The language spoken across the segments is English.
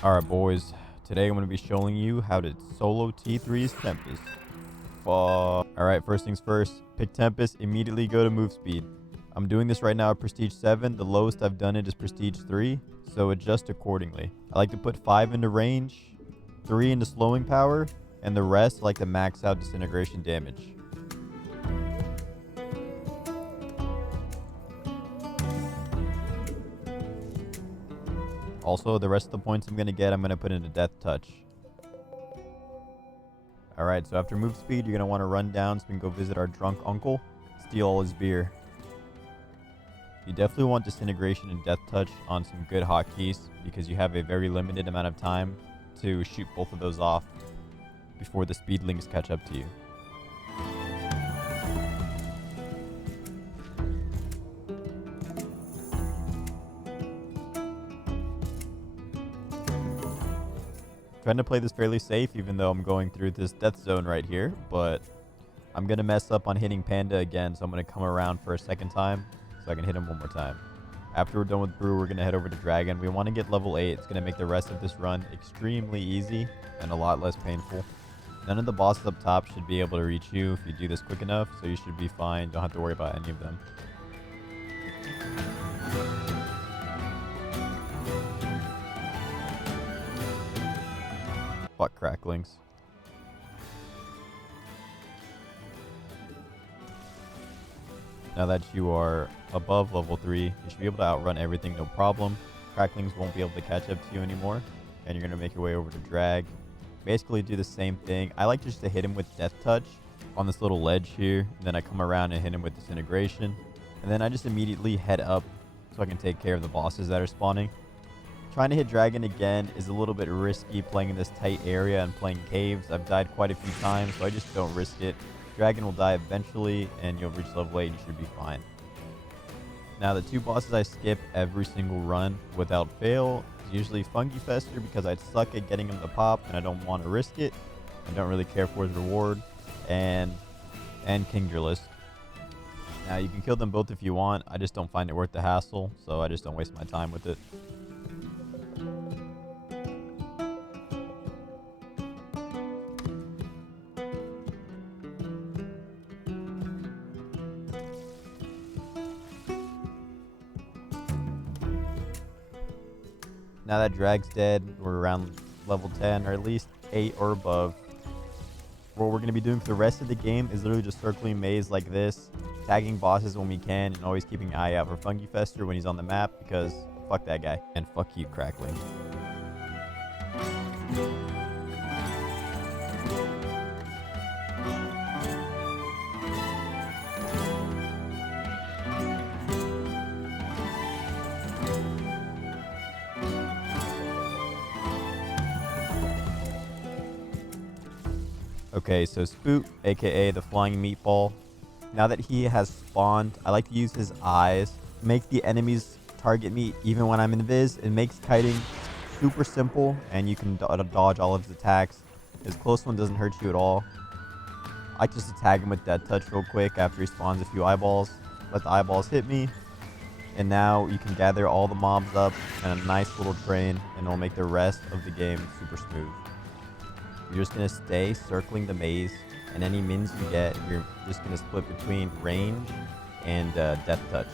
Alright boys, today I'm going to be showing you how to solo T3's Tempest. Alright, first things first, pick Tempest, immediately go to move speed. I'm doing this right now at Prestige 7, the lowest I've done it is Prestige 3, so adjust accordingly. I like to put 5 into range, 3 into slowing power, and the rest I like to max out disintegration damage. Also, the rest of the points I'm going to put into Death Touch. Alright, so after move speed, you're going to want to run down so we can go visit our drunk uncle, steal all his beer. You definitely want Disintegration and Death Touch on some good hotkeys because you have a very limited amount of time to shoot both of those off before the speedlings catch up to you. Trying to play this fairly safe even though I'm going through this death zone right here, but I'm going to mess up on hitting Panda again, so I'm going to come around for a second time so I can hit him one more time. After we're done with Brew, we're going to head over to Dragon. We want to get level 8. It's going to make the rest of this run extremely easy and a lot less painful. None of the bosses up top should be able to reach you if you do this quick enough, so you should be fine. Don't have to worry about any of them. Fuck cracklings. Now that you are above level 3, you should be able to outrun everything no problem. Cracklings won't be able to catch up to you anymore, and you're going to make your way over to Drag. Basically do the same thing. I like just to hit him with Death Touch on this little ledge here, and then I come around and hit him with Disintegration, and then I just immediately head up so I can take care of the bosses that are spawning. Trying to hit Dragon again is a little bit risky playing in this tight area and playing caves. I've died quite a few times, so I just don't risk it. Dragon will die eventually, and you'll reach level 8 and you should be fine. Now, the two bosses I skip every single run without fail is usually Fungi Fester because I suck at getting him to pop and I don't want to risk it. I don't really care for his reward, and Kingdralist. Now, you can kill them both if you want. I just don't find it worth the hassle, so I just don't waste my time with it. Now that Drag's dead, we're around level 10 or at least 8 or above. What we're going to be doing for the rest of the game is literally just circling maze like this, tagging bosses when we can, and always keeping an eye out for Fungi Fester when he's on the map because fuck that guy. And fuck you, Crackling. Okay, so Spoot, aka the flying meatball. Now that he has spawned, I like to use his eyes, make the enemies target me even when I'm invis. It makes kiting super simple, and you can dodge all of his attacks. His close one doesn't hurt you at all. I just tag him with Death Touch real quick after he spawns a few eyeballs. Let the eyeballs hit me, and now you can gather all the mobs up in a nice little train, and it'll make the rest of the game super smooth. You're just going to stay circling the maze, and any mins you get, you're just going to split between range and Death Touch.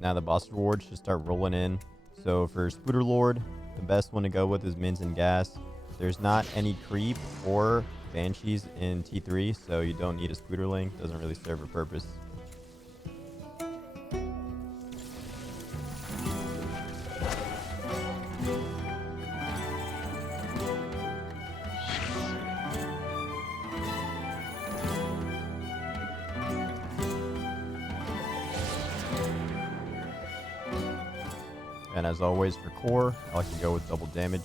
Now the boss rewards should start rolling in. So for Spooter Lord, the best one to go with is Mins and Gas. There's not any creep or banshees in T3, so you don't need a Spooterling. Doesn't really serve a purpose. And as always for core, I like to go with double damage.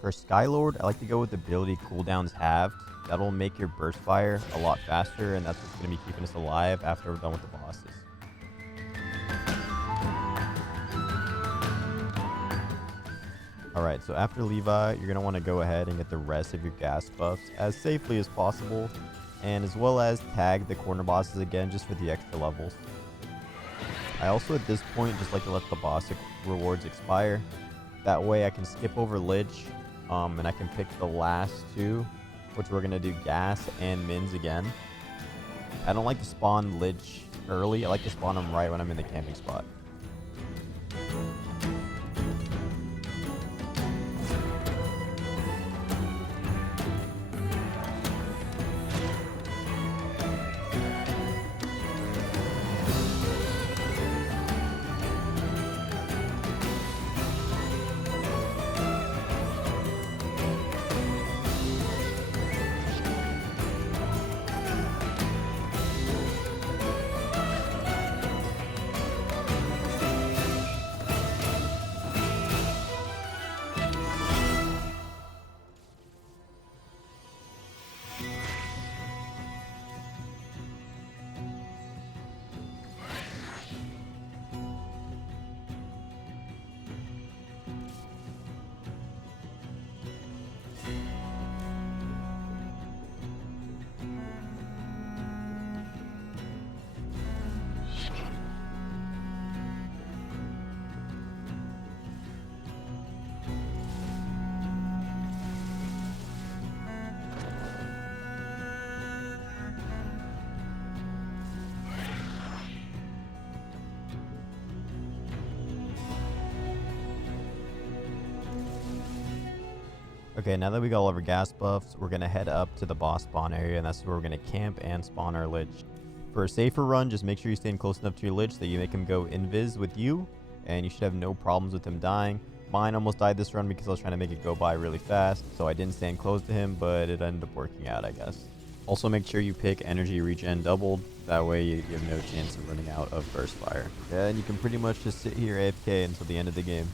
For Skylord, I like to go with ability cooldowns halved. That'll make your burst fire a lot faster, and that's what's going to be keeping us alive after we're done with the bosses. Alright, so after Levi, you're going to want to go ahead and get the rest of your gas buffs as safely as possible, and as well as tag the corner bosses again just for the extra levels. I also at this point just like to let the boss rewards expire. That way I can skip over Lich, and I can pick the last two, which we're going to do Gas and Mins again. I don't like to spawn Lich early, I like to spawn them right when I'm in the camping spot. Okay, now that we got all of our gas buffs, we're going to head up to the boss spawn area, and that's where we're going to camp and spawn our Lich. For a safer run, just make sure you stand close enough to your Lich that you make him go invis with you, and you should have no problems with him dying. Mine almost died this run because I was trying to make it go by really fast, so I didn't stand close to him, but it ended up working out, I guess. Also make sure you pick energy regen doubled, that way you have no chance of running out of burst fire. Yeah, and you can pretty much just sit here AFK until the end of the game.